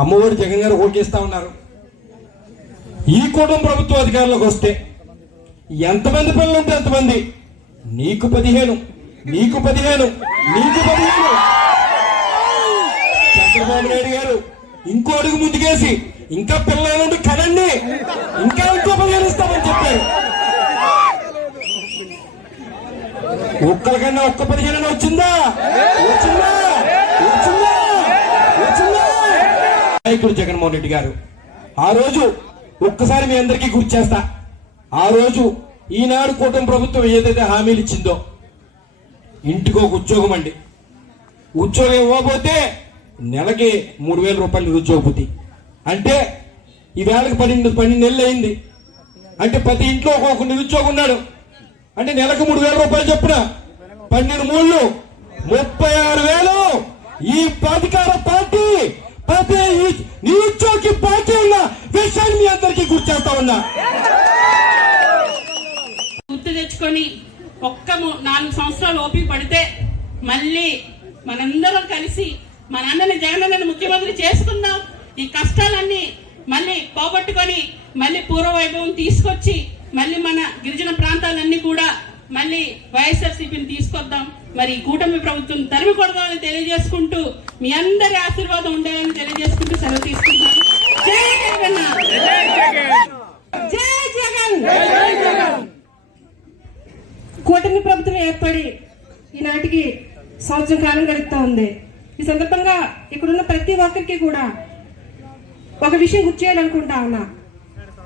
అమ్మఒడి జగన్ గారు ఓటేస్తా ఉన్నారు. ఈ కూటమి ప్రభుత్వం అధికారంలోకి వస్తే ఎంతమంది పిల్లలు ఉంటే అంతమంది, నీకు 15, నీకు 15, నీకు 15. చంద్రబాబు నాయుడు గారు ఇంకో అడుగు ముందుకేసి ఇంకా పిల్లలు కనండి, ఇంకా ఇంకో 15 ఇస్తామని చెప్పారు. ఒక్కరికన్నా ఒక్క 15 వచ్చిందా? వచ్చిందా? వచ్చిందా? వచ్చిందా? నాయకుడు జగన్మోహన్ రెడ్డి గారు ఆ రోజు ఒక్కసారి మీ అందరికీ గుర్తు చేస్తా. ఆ రోజు ఈనాడు కూటమి ప్రభుత్వం ఏదైతే హామీలు ఇచ్చిందో, ఇంటికి ఒక ఉద్యోగం అండి, ఉద్యోగం ఇవ్వకపోతే నెలకి 3,000 రూపాయలు నిరుద్యోగపతి అంటే ఈ వేళకి 12 నెలలు అయింది. అంటే ప్రతి ఇంట్లో ఒక్కొక్క నిరుద్యోగం ఉన్నాడు. అంటే నెలకు 3,000 రూపాయలు చొప్పున 12 3 36,000. ఈ అధికార పార్టీ ప్రతి నిరుద్యోగి పార్టీ ఉన్న విషయాన్ని మీ అందరికీ గుర్తు చేస్తా ఉన్నా. గుర్తు తెచ్చుకొని ఒక్క 4 సంవత్సరాలు ఓపిక పడితే మళ్ళీ మనందరం కలిసి మన అన్నని జగనన్నని ముఖ్యమంత్రి చేసుకుందాం. ఈ కష్టాలన్నీ మళ్ళీ పోగొట్టుకొని మళ్ళీ పూర్వ వైభవం తీసుకొచ్చి మళ్ళీ మన గిరిజన ప్రాంతాలన్నీ కూడా మళ్ళీ వైఎస్ఆర్సీపీని తీసుకొద్దాం. మరి కూటమి ప్రభుత్వం తరిమి కొడదామని తెలియజేసుకుంటూ మీ అందరి ఆశీర్వాదం ఉండాలని తెలియజేసుకుంటూ సెలవు తీసుకుంటాను. జై జగన్, జై జగన్. కూటమి ప్రభుత్వం ఏర్పడి ఈనాటికి సంవత్సరం కాలం గడుపుతా ఉంది. ఈ సందర్భంగా ఇక్కడున్న ప్రతి ఒక్కరికి కూడా ఒక విషయం గుర్తు చేయాలనుకుంటా ఉన్నా.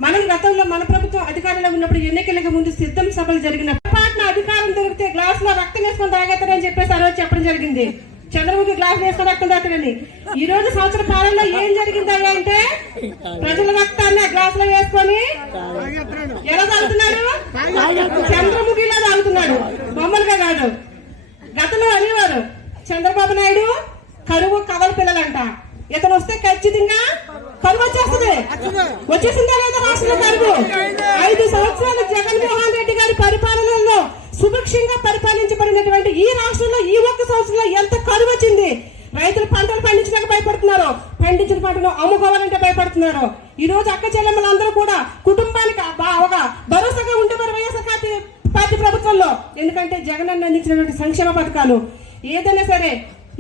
మనం గతంలో మన ప్రభుత్వం అధికారంలో ఉన్నప్పుడు ఎన్నికలకు ముందు సిద్ధం సభలు జరిగిన పాటన అధికారం దొరికితే గ్లాస్ లో రక్తం వేసుకొని తాగేస్తారని చెప్పేసి ఆ రోజు చెప్పడం జరిగింది. చంద్రబాబు గ్లాస్ వేసుకొని రక్తం తాగుతారని. ఈ రోజు సంవత్సర కాలంలో ఏం జరిగిందా అంటే ప్రజల రక్తాన్ని గ్లాస్ లో వేసుకొని ఎలా తాగుతున్నాడు? చంద్రముఖిలా తాగుతున్నాడు, బొమ్మలుగా కాదు. గతంలో అనేవారు చంద్రబాబు నాయుడు కరువు కవల పిల్లలంట, ఇతను వస్తే ఖచ్చితంగా కరువు వచ్చేస్తుంది. వచ్చేసిందా లేదా రాష్ట్రంలో కరువు? 5 సంవత్సరాలు జగన్మోహన్ రెడ్డి గారి పరిపాలనలో సుభిక్షంగా పరిపాలించబడినటువంటి ఈ రాష్ట్రంలో ఈ ఒక్క సంవత్సరంలో ఎంత కరువు వచ్చింది. రైతులు పంటలు పండించడానికి భయపడుతున్నారు, పండించిన పంటను అమ్ముకోవాలంటే భయపడుతున్నారు. ఈ రోజు అక్క చెల్లెమ్మలు అందరూ కూడా కుటుంబానికి ఒక భరోసాగా ఉండేవారు వైఎస్ఆర్ పార్టీ ప్రభుత్వంలో. ఎందుకంటే జగన్ అన్న అందించినటువంటి సంక్షేమ పథకాలు ఏదైనా సరే.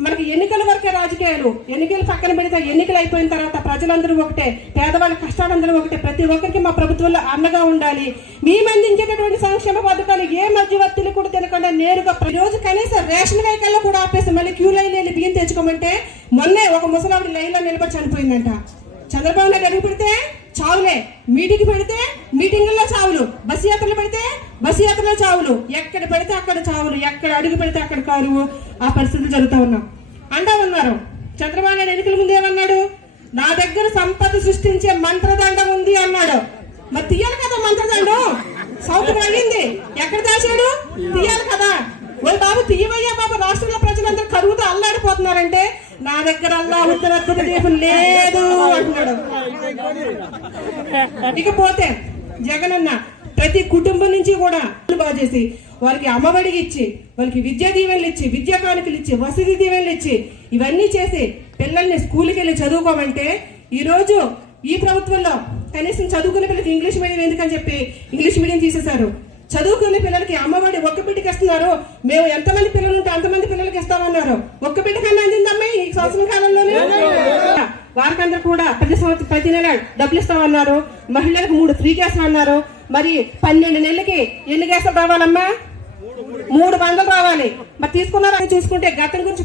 మనకి ఎన్నికల వరకే రాజకీయాలు, ఎన్నికలు పక్కన పెడితే ఎన్నికలు అయిపోయిన తర్వాత ప్రజలందరూ ఒకటే, పేదవాళ్ళ కష్టాలందరూ ఒకటే. ప్రతి ఒక్కరికి మా ప్రభుత్వంలో అండగా ఉండాలి. మేము అందించేటటువంటి సంక్షేమ పథకాలు ఏ మధ్యవర్తులు కూడా తినకుండా నేరుగా ఈ రోజు కనీసం రేషన్ వెహికల్లో కూడా ఆపేసి మళ్ళీ క్యూ లైన్ వెళ్ళి బియ్యం తెచ్చుకోమంటే మొన్నే ఒక ముసలావిడ లైన్ లో నిలబడి చనిపోయిందంట. చంద్రబాబు నాయుడు అడుగు పెడితే చావులే, మీటింగ్ పెడితే మీటింగుల్లో చావులు, బస్సు యాత్రలు పెడితే బస్సు యాత్రలో చావులు, ఎక్కడ పెడితే అక్కడ చావులు, ఎక్కడ అడుగు పెడితే అక్కడ కారువు. ఆ పరిస్థితులు జరుగుతూ ఉన్నాం అంటా ఉన్నారు. చంద్రబాబు నాయుడు ఎన్నికల ముందు ఏమన్నాడు? నా దగ్గర సంపద సృష్టించే మంత్రదండం ఉంది అన్నాడు. మరి తీయాలి కదా మంత్రదండం. సంవత్సరం అయ్యింది, ఎక్కడ దాచాడు? తీయాలి కదా. ఓ బాబు తీయవయ్యా బాబు, రాష్ట్రంలో ప్రజలందరూ కరువుతో అల్లాడిపోతున్నారంటే నా దగ్గర అల్లాహుద్దరద్దు దీపం లేదు అంటున్నాడు. ఇకపోతే జగనన్న ప్రతి కుటుంబం నుంచి కూడా బాగా చేసి వారికి అమ్మఒడికి ఇచ్చి, వాళ్ళకి విద్యా దీవెనలు ఇచ్చి, విద్యా కానుకలు ఇచ్చి, వసతి దీవెనలు ఇచ్చి, ఇవన్నీ చేసి పిల్లల్ని స్కూల్కి వెళ్ళి చదువుకోమంటే ఈ రోజు ఈ ప్రభుత్వంలో కనీసం చదువుకునే పిల్లలకి ఇంగ్లీష్ మీడియం ఎందుకని చెప్పి ఇంగ్లీష్ మీడియం తీసేశారు. చదువుకునే పిల్లలకి అమ్మఒడి ఒక్క బిడ్డకి ఇస్తున్నారు. మేము ఎంతమంది పిల్లలు ఉంటే అంతమంది పిల్లలకి ఇస్తామన్నారు. ఒక్క బిడ్డ కన్నా అందిందమ్మా ఈ సంవత్సరం కాలంలోనే. వారికందరూ కూడా ప్రతి నెల డబ్బులు ఇస్తామన్నారు. మహిళలకు 3 ఫ్రీ గ్యాస్ అన్నారు. మరి 12 నెలలకి ఎన్ని గ్యాసులు రావాలమ్మా? 3 బండ్లు రావాలి. మరి తీసుకున్నారా? చూసుకుంటే గతం గురించి